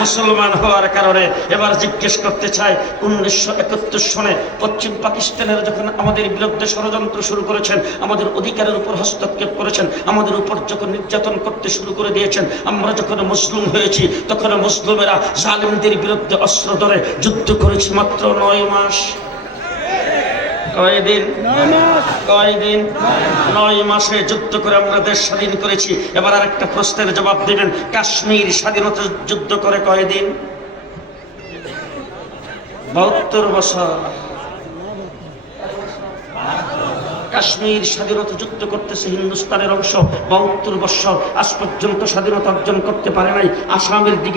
মুসলমান হওয়ার কারণে। এবার জিজ্ঞেস করতে চাই, 1971 সনে পশ্চিম পাকিস্তানের যখন আমাদের বিরুদ্ধে ষড়যন্ত্র শুরু করেছেন, আমাদের অধিকারের উপর হস্তক্ষেপ করেছেন, আমাদের উপর যখন নির্যাতন করতে শুরু করে দিয়েছেন, আমরা যখন মুসলিম হয়েছি তখন মুসলিমেরা জালিমদের বিরুদ্ধে অস্ত্র ধরে যুদ্ধ করেছি মাত্র 9 মাস। কয়দিন? 9 মাসে যুদ্ধ করে আমরা দেশ স্বাধীন করেছি। এবার আরেকটা প্রশ্নের জবাব দিবেন, কাশ্মীর স্বাধীনতা যুদ্ধ করে কয়দিন? 72 বছর। কাশ্মীর স্বাধীনতা যুদ্ধ করতেছে হিন্দুস্তানের অংশ, 72 বছর আজ পর্যন্ত স্বাধীনতা অর্জন করতে পারে নাই। আসামের দিকে